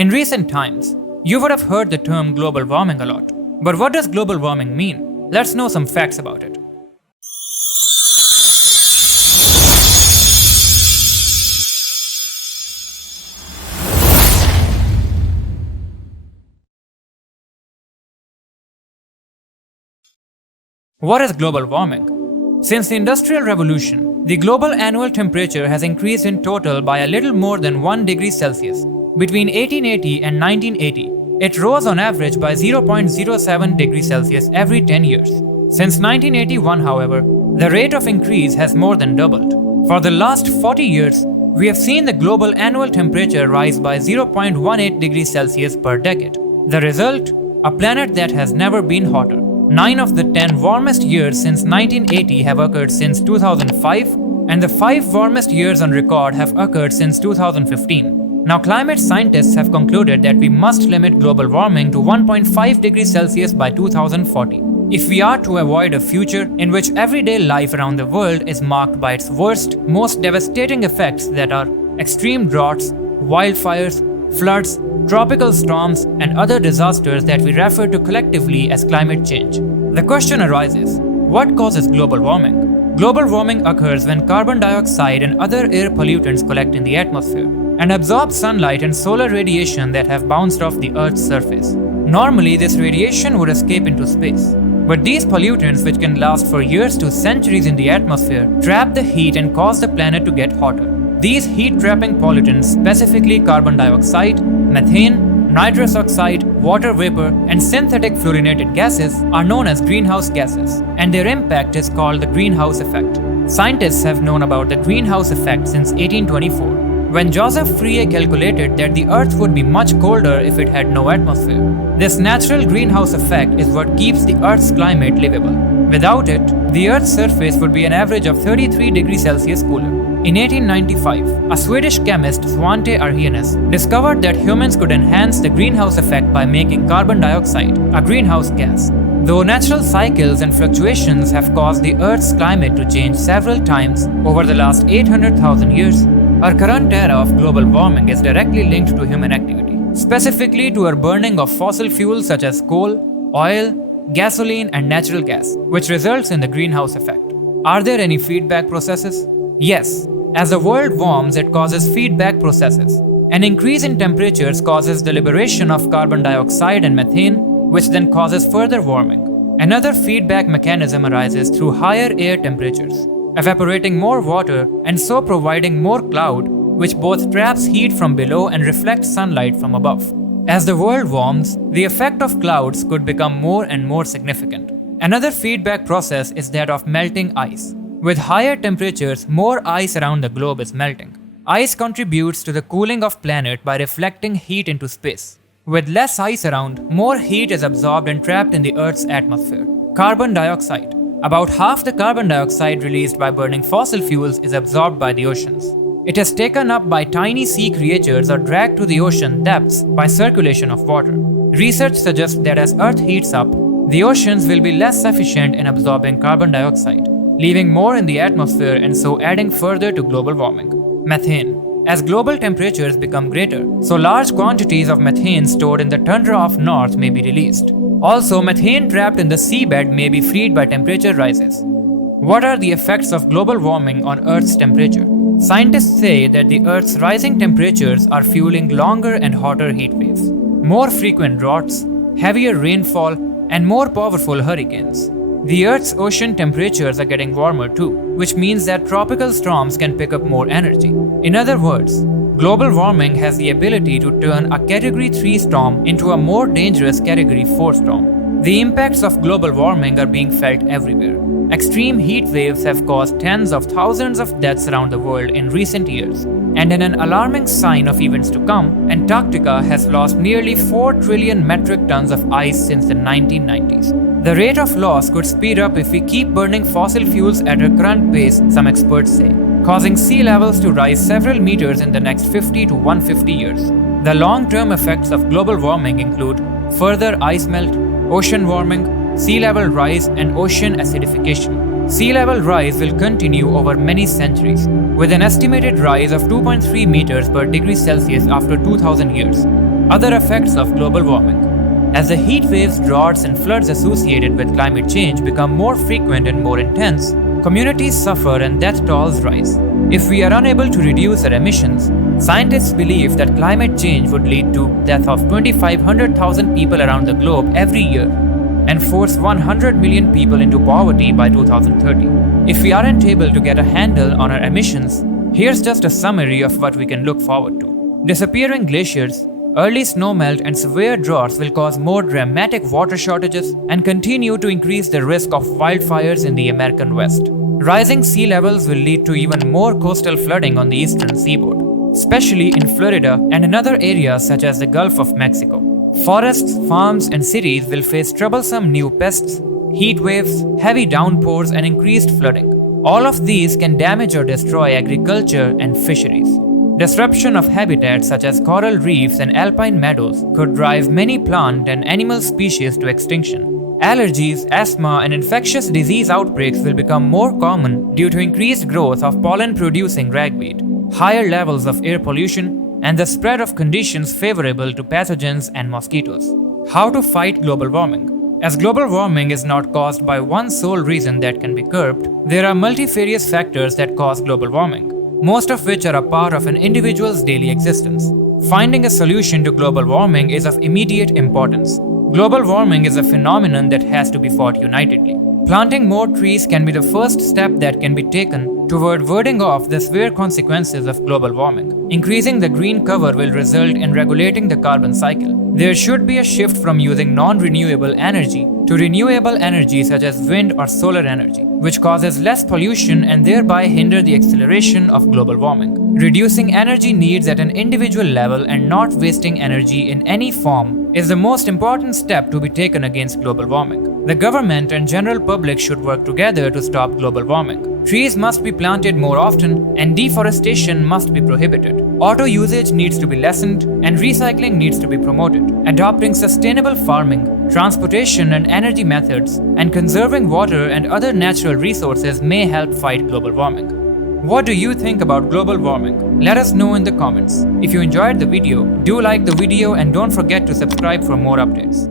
In recent times, you would have heard the term global warming a lot. But what does global warming mean? Let's know some facts about it. What is global warming? Since the Industrial Revolution, the global annual temperature has increased in total by a little more than 1 degree Celsius. Between 1880 and 1980, it rose on average by 0.07 degrees Celsius every 10 years. Since 1981, however, the rate of increase has more than doubled. For the last 40 years, we have seen the global annual temperature rise by 0.18 degrees Celsius per decade. The result? A planet that has never been hotter. 9 of the 10 warmest years since 1980 have occurred since 2005, and the 5 warmest years on record have occurred since 2015. Now, climate scientists have concluded that we must limit global warming to 1.5 degrees Celsius by 2040. If we are to avoid a future in which everyday life around the world is marked by its worst, most devastating effects that are extreme droughts, wildfires, floods, tropical storms, and other disasters that we refer to collectively as climate change. The question arises, what causes global warming? Global warming occurs when carbon dioxide and other air pollutants collect in the atmosphere and absorb sunlight and solar radiation that have bounced off the Earth's surface. Normally, this radiation would escape into space. But these pollutants, which can last for years to centuries in the atmosphere, trap the heat and cause the planet to get hotter. These heat-trapping pollutants, specifically carbon dioxide, methane, nitrous oxide, water vapor, and synthetic fluorinated gases, are known as greenhouse gases, and their impact is called the greenhouse effect. Scientists have known about the greenhouse effect since 1824, when Joseph Fourier calculated that the Earth would be much colder if it had no atmosphere. This natural greenhouse effect is what keeps the Earth's climate livable. Without it, the Earth's surface would be an average of 33 degrees Celsius cooler. In 1895, a Swedish chemist, Svante Arrhenius, discovered that humans could enhance the greenhouse effect by making carbon dioxide, a greenhouse gas. Though natural cycles and fluctuations have caused the Earth's climate to change several times over the last 800,000 years, our current era of global warming is directly linked to human activity, specifically to our burning of fossil fuels such as coal, oil, gasoline, and natural gas, which results in the greenhouse effect. Are there any feedback processes? Yes. As the world warms, it causes feedback processes. An increase in temperatures causes the liberation of carbon dioxide and methane, which then causes further warming. Another feedback mechanism arises through higher air temperatures, evaporating more water and so providing more cloud, which both traps heat from below and reflects sunlight from above. As the world warms, the effect of clouds could become more and more significant. Another feedback process is that of melting ice. With higher temperatures, more ice around the globe is melting. Ice contributes to the cooling of the planet by reflecting heat into space. With less ice around, more heat is absorbed and trapped in the Earth's atmosphere. Carbon dioxide. About half the carbon dioxide released by burning fossil fuels is absorbed by the oceans. It is taken up by tiny sea creatures or dragged to the ocean depths by circulation of water. Research suggests that as Earth heats up, the oceans will be less efficient in absorbing carbon dioxide, leaving more in the atmosphere and so adding further to global warming. Methane. As global temperatures become greater, so large quantities of methane stored in the tundra of north may be released. Also, methane trapped in the seabed may be freed by temperature rises. What are the effects of global warming on Earth's temperature? Scientists say that the Earth's rising temperatures are fueling longer and hotter heat waves, more frequent droughts, heavier rainfall, and more powerful hurricanes. The Earth's ocean temperatures are getting warmer too, which means that tropical storms can pick up more energy. In other words, global warming has the ability to turn a Category 3 storm into a more dangerous Category 4 storm. The impacts of global warming are being felt everywhere. Extreme heat waves have caused tens of thousands of deaths around the world in recent years. And in an alarming sign of events to come, Antarctica has lost nearly 4 trillion metric tons of ice since the 1990s. The rate of loss could speed up if we keep burning fossil fuels at our current pace, some experts say, causing sea levels to rise several meters in the next 50 to 150 years. The long-term effects of global warming include further ice melt, ocean warming, sea level rise, and ocean acidification. Sea level rise will continue over many centuries, with an estimated rise of 2.3 meters per degree Celsius after 2000 years. Other effects of global warming. As the heat waves, droughts, and floods associated with climate change become more frequent and more intense, communities suffer and death tolls rise. If we are unable to reduce our emissions, scientists believe that climate change would lead to death of 2,500,000 people around the globe every year and force 100 million people into poverty by 2030. If we aren't able to get a handle on our emissions, here's just a summary of what we can look forward to. Disappearing glaciers, early snowmelt and severe droughts will cause more dramatic water shortages and continue to increase the risk of wildfires in the American West. Rising sea levels will lead to even more coastal flooding on the eastern seaboard, especially in Florida and in other areas such as the Gulf of Mexico. Forests, farms, and cities will face troublesome new pests, heat waves, heavy downpours, and increased flooding. All of these can damage or destroy agriculture and fisheries. Disruption of habitats such as coral reefs and alpine meadows could drive many plant and animal species to extinction. Allergies, asthma, and infectious disease outbreaks will become more common due to increased growth of pollen-producing ragweed, higher levels of air pollution, and the spread of conditions favorable to pathogens and mosquitoes. How to fight global warming? As global warming is not caused by one sole reason that can be curbed, there are multifarious factors that cause global warming, most of which are a part of an individual's daily existence. Finding a solution to global warming is of immediate importance. Global warming is a phenomenon that has to be fought unitedly. Planting more trees can be the first step that can be taken toward warding off the severe consequences of global warming. Increasing the green cover will result in regulating the carbon cycle. There should be a shift from using non-renewable energy to renewable energy such as wind or solar energy, which causes less pollution and thereby hinder the acceleration of global warming. Reducing energy needs at an individual level and not wasting energy in any form is the most important step to be taken against global warming. The government and general public should work together to stop global warming. Trees must be planted more often and deforestation must be prohibited. Auto usage needs to be lessened and recycling needs to be promoted. Adopting sustainable farming, transportation and energy methods, and conserving water and other natural resources may help fight global warming. What do you think about global warming? Let us know in the comments. If you enjoyed the video, do like the video and don't forget to subscribe for more updates.